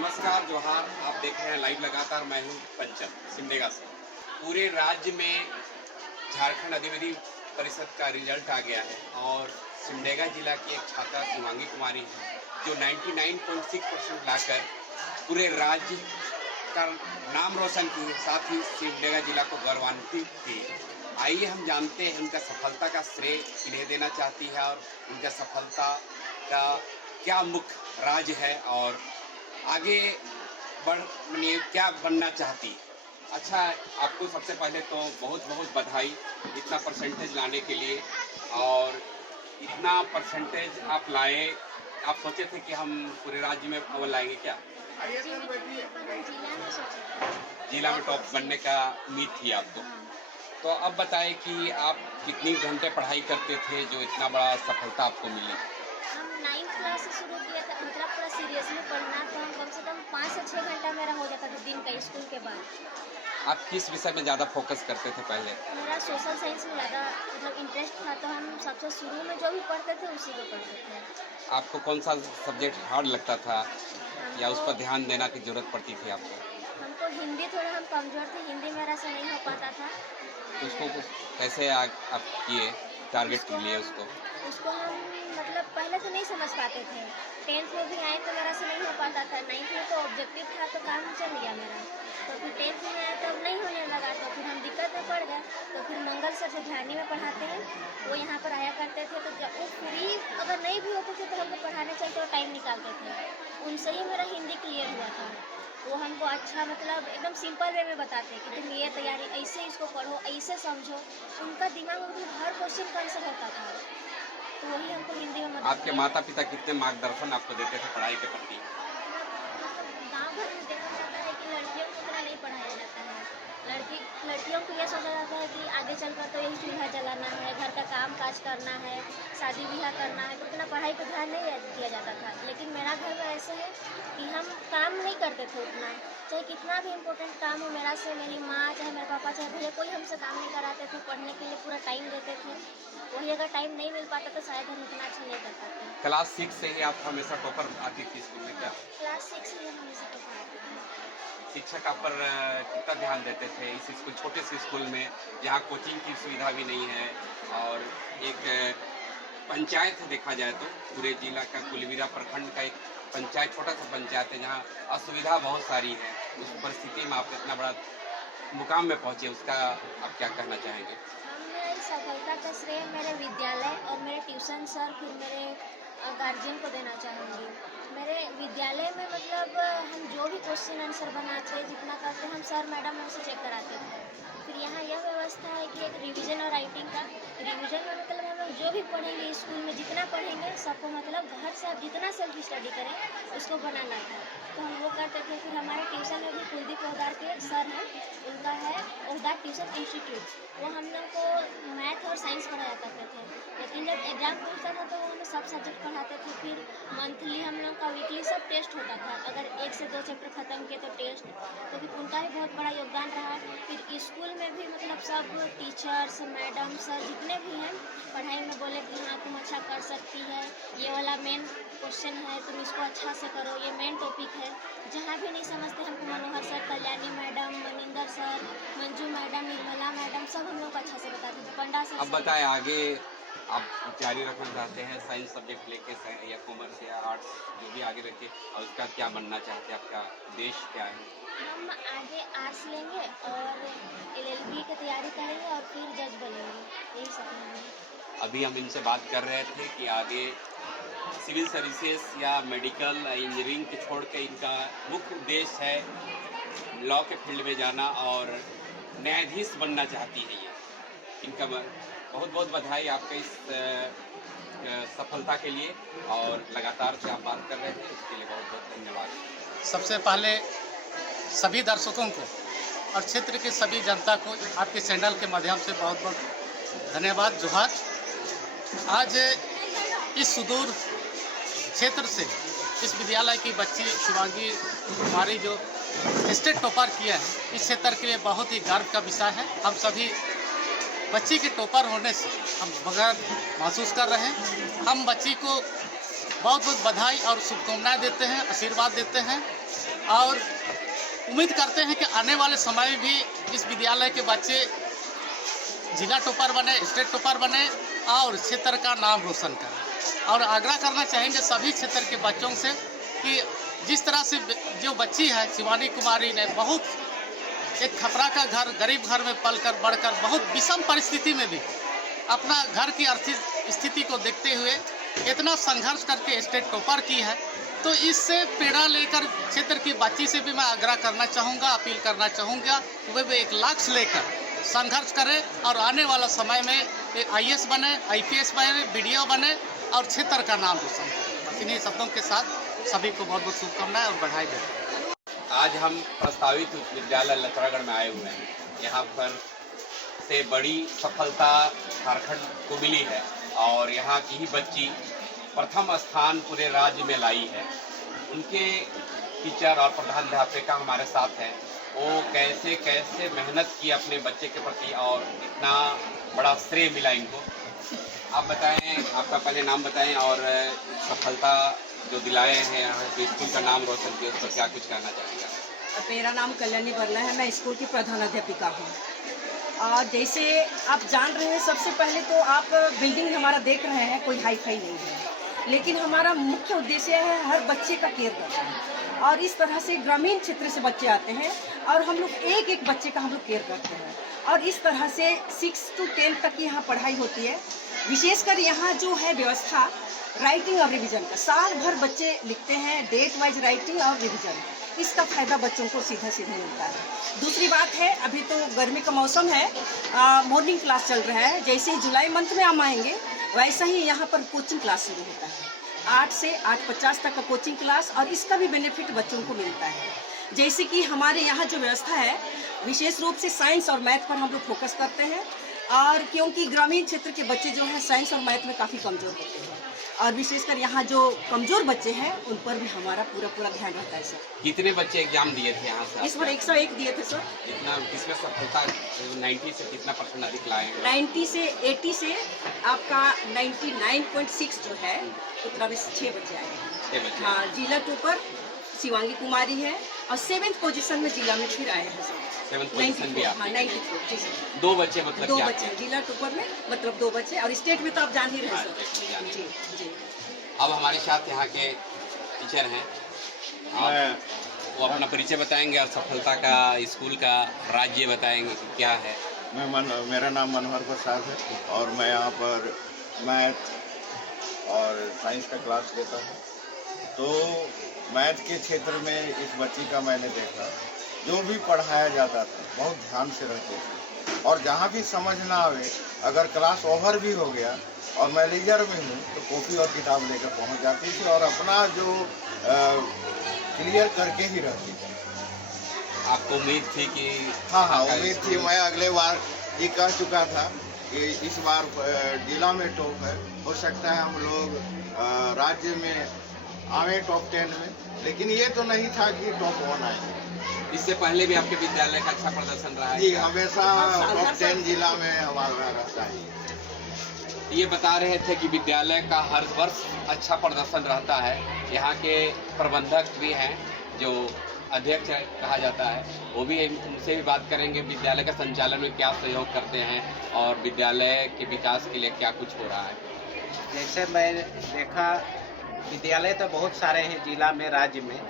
नमस्कार, जोहार। आप देख रहे हैं लाइव लगातार। मैं हूं पंचम सिमडेगा से। पूरे राज्य में झारखंड अधिविद्य परिषद का रिजल्ट आ गया है और सिमडेगा जिला की एक छात्रा शिवांगी कुमारी है जो 99.6% लाकर पूरे राज्य का नाम रोशन की है, साथ ही सिमडेगा जिला को गौरवान्वित की है। आइए हम जानते हैं उनका सफलता का श्रेय किन्हें देना चाहती है और उनका सफलता का क्या मुख्य राज है और आगे क्या बनना चाहती है। अच्छा, आपको सबसे पहले तो बहुत बहुत बधाई इतना परसेंटेज लाने के लिए। और इतना परसेंटेज आप लाए, आप सोचे थे कि हम पूरे राज्य में अव्वल लाएंगे क्या? जिला में टॉप बनने का उम्मीद थी आपको। तो अब बताएं कि आप कितनी घंटे पढ़ाई करते थे जो इतना बड़ा सफलता आपको मिली? हम 9th क्लास से शुरू किया था, मतलब पूरा सीरियसली पढ़ना, तो हम कम से कम 5 से 6 घंटा मेरा हो जाता था दिन का स्कूल के बाद। आप किस विषय में ज़्यादा फोकस करते थे पहले? मेरा सोशल साइंस में ज़्यादा मतलब इंटरेस्ट था, तो हम सबसे शुरू में जो भी पढ़ते थे उसी को पढ़ते थे। आपको कौन सा सब्जेक्ट हार्ड लगता था या उस पर ध्यान देना की ज़रूरत पड़ती थी आपको? हमको हिंदी थोड़ा हम कमज़ोर थे, हिंदी मेरा से नहीं हो पाता था। तो उसको कैसे आप किए, टारगेट के लिए उसको हम मतलब पहले तो नहीं समझ पाते थे। 10th में भी आए तो मेरा से नहीं हो पाता था। 9th में तो ऑब्जेक्टिव था तो काम चल गया मेरा। तो फिर 10th में आया तब नहीं होने लगा, तो फिर हम दिक्कत में पड़ गए। तो फिर मंगल सर जो ध्यानी में पढ़ाते हैं वो यहाँ पर आया करते थे, तो जब वो फ्री अगर नहीं भी होते थे तो हमको पढ़ाने चलते वो टाइम निकालते थे। उनसे ही मेरा हिंदी क्लियर हुआ था। वो हमको अच्छा मतलब एकदम सिंपल वे में बताते कि तुम ये तैयारी ऐसे इसको पढ़ो, ऐसे समझो। उनका दिमाग में हर क्वेश्चन का आंसर होता था, तो वही हमको हिंदी में मदद आपके माता पिता कितने मार्गदर्शन आपको देते थे पढ़ाई के प्रति? गाँव भर में देखा जाता है कि लड़कियों को इतना नहीं पढ़ाया जाता है। लड़कियों को यह सोचा जाता है कि आगे चलकर तो यही चूल्हा जलाना है, घर का काम काज करना है, शादी ब्याह करना है, तो इतना पढ़ाई पर ध्यान नहीं दिया जाता था। लेकिन मेरा घर में ऐसा है कि हम काम नहीं करते थे उतना, चाहे कितना भी इम्पोर्टेंट काम हो मेरा से मेरी माँ चाहे मेरे पापा चाहे भैया कोई हमसे काम नहीं कराते थे, पढ़ने के लिए पूरा टाइम देते थे। वही अगर टाइम नहीं मिल पाता तो शायद हम इतना अच्छा नहीं कर पाते। क्लास 6 से ही आप हमेशा टॉपर आती थी स्कूल में क्या? क्लास 6 से हमेशा टॉपर आती थी। शिक्षक आप पर कितना ध्यान देते थे इस स्कूल, छोटे से स्कूल में जहाँ कोचिंग की सुविधा भी नहीं है और एक पंचायत देखा जाए तो पूरे जिला का कुलवीरा प्रखंड का एक पंचायत, छोटा सा पंचायत है जहाँ असुविधा बहुत सारी है। उस परिस्थिति में आप इतना बड़ा मुकाम में पहुँचे, उसका आप क्या कहना चाहेंगे? मेरी सफलता का श्रेय मेरे विद्यालय और मेरे ट्यूशन सर फिर मेरे गार्जियन को देना चाहूँगी। मेरे विद्यालय में मतलब हम जो भी क्वेश्चन आंसर बनाते जितना करते हम सर मैडम हमसे चेक कराते थे। फिर यहाँ यह व्यवस्था है कि एक रिवीजन और राइटिंग का। रिवीजन में मतलब हम लोग जो भी पढ़ेंगे स्कूल में जितना पढ़ेंगे सबको मतलब घर से आप जितना सेल्फ स्टडी करें उसको बनाना है, तो हम वो करते थे। फिर हमारे ट्यूशन में भी कुलदीप पोदार के सर हैं, उनका है ओहदा ट्यूशन इंस्टीट्यूट, वो हम लोग को मैथ और साइंस पढ़ाया करते थे। लेकिन जब एग्जाम खुलता था तो वो हमें सब सब्जेक्ट पढ़ाते थे। फिर मंथली हम लोग का वीकली सब टेस्ट होता था, अगर 1 से 2 चैप्टर ख़त्म किए तो टेस्ट, तो फिर उनका भी बहुत बड़ा योगदान रहा। फिर स्कूल में भी मतलब सब टीचर्स मैडम सर जितने भी हैं पढ़ाई में बोले कि हाँ तुम अच्छा कर सकती है, ये वाला मेन क्वेश्चन है तुम इसको अच्छा से करो, ये मेन टॉपिक है। जहाँ भी नहीं समझते हमको Manohar sir, Kalyani madam, Maninder sir, Manju madam, Nirmala madam सब हम लोग को अच्छा से बताते थे। पंडा सर। अब बताएं, आगे आप जारी रखना चाहते हैं साइंस सब्जेक्ट लेके या कॉमर्स या आर्ट्स, जो भी आगे रखे, और उसका क्या बनना चाहते हैं, आपका उद्देश्य क्या है? हम आगे आर्ट्स लेंगे और LLB की तैयारी करेंगे और फिर जज बनेंगे, यही सपना है। अभी हम इनसे बात कर रहे थे कि आगे सिविल सर्विसेज या मेडिकल इंजीनियरिंग के छोड़ के इनका मुख्य उद्देश्य है लॉ के फील्ड में जाना और न्यायाधीश बनना चाहती है ये। इनका बहुत बहुत बधाई आपके इस सफलता के लिए, और लगातार से आप बात कर रहे थे उसके लिए बहुत बहुत धन्यवाद। सबसे पहले सभी दर्शकों को और क्षेत्र के सभी जनता को आपके चैनल के माध्यम से बहुत बहुत धन्यवाद, जोहार। आज इस सुदूर क्षेत्र से इस विद्यालय की बच्ची शिवांगी कुमारी जो स्टेट टॉपर किया है, इस क्षेत्र के लिए बहुत ही गर्व का विषय है। हम सभी बच्ची के टॉपर होने से हम बगैर महसूस कर रहे हैं। हम बच्ची को बहुत बहुत बधाई और शुभकामनाएं देते हैं, आशीर्वाद देते हैं। और उम्मीद करते हैं कि आने वाले समय में भी इस विद्यालय के बच्चे जिला टॉपर बने, स्टेट टॉपर बने और क्षेत्र का नाम रोशन करें। और आग्रह करना चाहेंगे सभी क्षेत्र के बच्चों से कि जिस तरह से जो बच्ची है शिवानी कुमारी ने बहुत एक खपरा का घर, गरीब घर में पलकर बढ़कर बहुत विषम परिस्थिति में भी अपना घर की आर्थिक स्थिति को देखते हुए इतना संघर्ष करके स्टेट टॉपर की है। तो इससे प्रेरणा लेकर क्षेत्र की बच्ची से भी मैं आग्रह करना चाहूँगा, अपील करना चाहूँगा कि वे भी एक लक्ष्य लेकर संघर्ष करें और आने वाला समय में एक IAS बने, IPS बने, BDO बने और क्षेत्र का नाम रोशन करें। इन्हीं शब्दों के साथ सभी को बहुत बहुत शुभकामनाएं और बधाई देते हैं। आज हम प्रस्तावित उच्च विद्यालय लतरागढ़ में आए हुए हैं। यहाँ पर से बड़ी सफलता झारखंड को मिली है और यहाँ की ही बच्ची प्रथम स्थान पूरे राज्य में लाई है। उनके टीचर और प्रधानाध्यापिका हमारे साथ हैं। वो कैसे कैसे मेहनत की अपने बच्चे के प्रति और इतना बड़ा श्रेय मिला इनको। आप बताएं, आपका पहले नाम बताएं और सफलता जो दिलाए हैं, जो स्कूल का नाम रोशन किया, उस पर क्या कुछ कहना चाहेंगे? मेरा नाम कल्याणी वर्ला है, मैं स्कूल की प्रधानाध्यापिका हूँ। और जैसे आप जान रहे हैं, सबसे पहले तो आप बिल्डिंग हमारा देख रहे हैं, कोई हाई फाई नहीं है, लेकिन हमारा मुख्य उद्देश्य है हर बच्चे का केयर करना। और इस तरह से ग्रामीण क्षेत्र से बच्चे आते हैं और हम लोग एक एक बच्चे का हम लोग केयर करते हैं। और इस तरह से 6 to 10 तक की यहाँ पढ़ाई होती है। विशेषकर यहाँ जो है व्यवस्था राइटिंग और रिवीजन का, साल भर बच्चे लिखते हैं, डेट वाइज राइटिंग और रिवीजन। इसका फायदा बच्चों को सीधा सीधा मिलता है। दूसरी बात है, अभी तो गर्मी का मौसम है, मॉर्निंग क्लास चल रहा है। जैसे ही जुलाई मंथ में हम आएंगे वैसा ही यहाँ पर कोचिंग क्लास शुरू होता है। 8 से 8:50 तक का कोचिंग क्लास, और इसका भी बेनिफिट बच्चों को मिलता है। जैसे कि हमारे यहाँ जो व्यवस्था है, विशेष रूप से साइंस और मैथ पर हम लोग फोकस करते हैं। और क्योंकि ग्रामीण क्षेत्र के बच्चे जो हैं साइंस और मैथ में काफ़ी कमज़ोर होते हैं, और विशेषकर यहाँ जो कमज़ोर बच्चे हैं उन पर भी हमारा पूरा ध्यान रहता है सर। कितने बच्चे एग्जाम दिए थे यहाँ से? इस बार 101 दिए थे सर। कितना, किसमें सफलता 90 से कितना % अधिक लाए? 90 से 80 से आपका 99.6 जो है उतना में 6 बच्चे आए हैं। हाँ, जिला टॉपर शिवांगी कुमारी है और 7th पोजीशन में जिला में फिर आए हैं सर। 7th पोजीशन भी आप? हाँ, 94 जी सर। 2 बच्चे मतलब 2 बच्चे जिला टॉपर में, मतलब 2 बच्चे, और स्टेट में तो आप जान ही रहे सर। जी जी। अब हमारे साथ यहाँ के टीचर हैं, वो अपना परिचय बताएंगे और सफलता का स्कूल का राज्य बताएंगे कि क्या है। मेरा नाम मनोहर प्रसाद है और मैं यहाँ पर मैथ और साइंस का क्लास लेता हूँ। तो मैथ के क्षेत्र में इस बच्ची का मैंने देखा, जो भी पढ़ाया जाता था बहुत ध्यान से रहते थे, और जहाँ भी समझ ना आवे, अगर क्लास ओवर भी हो गया और मैं लीजर में हूँ तो कॉपी और किताब लेकर पहुँच जाती थी और अपना जो क्लियर करके ही रहती थी। आपको उम्मीद थी कि? हाँ, उम्मीद थी। मैं अगले बार ये कह चुका था कि इस बार जिला में टॉप है, हो सकता है हम लोग राज्य में आए टॉप 10 में, लेकिन ये तो नहीं था कि टॉप 1 आएंगे। इससे पहले भी आपके विद्यालय का अच्छा प्रदर्शन रहा है? जी, हमेशा टॉप 10 जिला में हमारा रहता है। ये बता रहे थे कि विद्यालय का हर वर्ष अच्छा प्रदर्शन रहता है। यहाँ के प्रबंधक भी हैं, जो अध्यक्ष कहा जाता है, वो भी उनसे भी बात करेंगे विद्यालय का संचालन में क्या सहयोग करते हैं और विद्यालय के विकास के लिए क्या कुछ हो रहा है। जैसे मैं देखा, विद्यालय तो बहुत सारे हैं जिला में, राज्य में।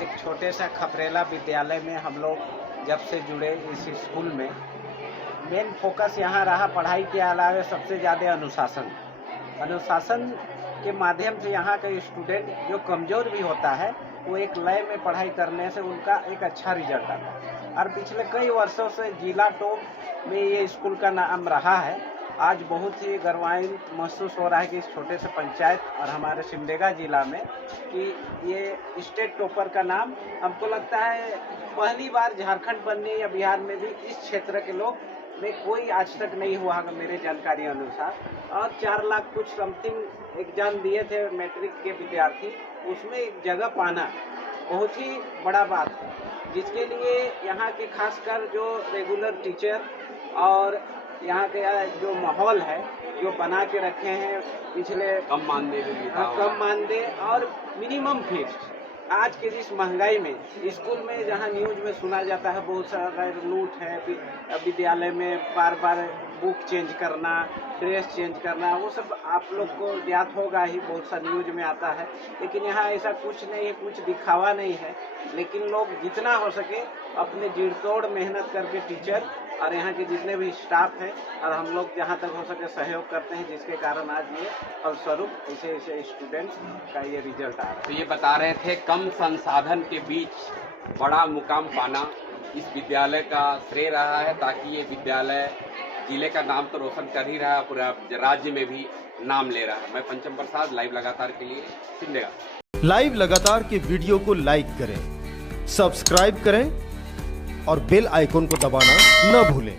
एक छोटे सा खपरेला विद्यालय में हम लोग जब से जुड़े इस स्कूल में, मेन फोकस यहाँ रहा पढ़ाई के अलावा सबसे ज़्यादा अनुशासन के माध्यम से यहाँ का स्टूडेंट जो कमज़ोर भी होता है वो एक लय में पढ़ाई करने से उनका एक अच्छा रिजल्ट आता है। और पिछले कई वर्षों से जिला टॉप में ये स्कूल का नाम रहा है। आज बहुत ही गर्वान्वित महसूस हो रहा है कि इस छोटे से पंचायत और हमारे सिमडेगा जिला में कि ये स्टेट टॉपर का नाम, हमको लगता है पहली बार झारखंड बनने या बिहार में भी इस क्षेत्र के लोग में कोई आज तक नहीं हुआ है मेरे जानकारी अनुसार। और 4 लाख कुछ समथिंग एग्जाम दिए थे मैट्रिक के विद्यार्थी, उसमें एक जगह पाना बहुत ही बड़ा बात है, जिसके लिए यहाँ के खासकर जो रेगुलर टीचर और यहाँ के जो माहौल है जो बना के रखे हैं पिछले, कम मानदेय और मिनिमम फीस आज के जिस महंगाई में स्कूल में जहाँ न्यूज में सुना जाता है बहुत सारा लूट है, विद्यालय में बार बार बुक चेंज करना, ड्रेस चेंज करना, वो सब आप लोग को ज्ञात होगा ही, बहुत सा न्यूज में आता है। लेकिन यहाँ ऐसा कुछ नहीं है, कुछ दिखावा नहीं है। लेकिन लोग जितना हो सके अपने जीड़तोड़ मेहनत करके टीचर और यहाँ के जितने भी स्टाफ हैं और हम लोग जहाँ तक हो सके सहयोग करते हैं, जिसके कारण आज ये फलस्वरूप ऐसे ऐसे स्टूडेंट का ये रिजल्ट आ रहा है। तो ये बता रहे थे कम संसाधन के बीच बड़ा मुकाम पाना इस विद्यालय का श्रेय रहा है, ताकि ये विद्यालय जिले का नाम तो रोशन कर ही रहा है, पूरा राज्य में भी नाम ले रहा है। मैं पंचम प्रसाद, लाइव लगातार के लिए सिमडेगा। लाइव लगातार के वीडियो को लाइक करें, सब्सक्राइब करें और बेल आइकन को दबाना न भूलें।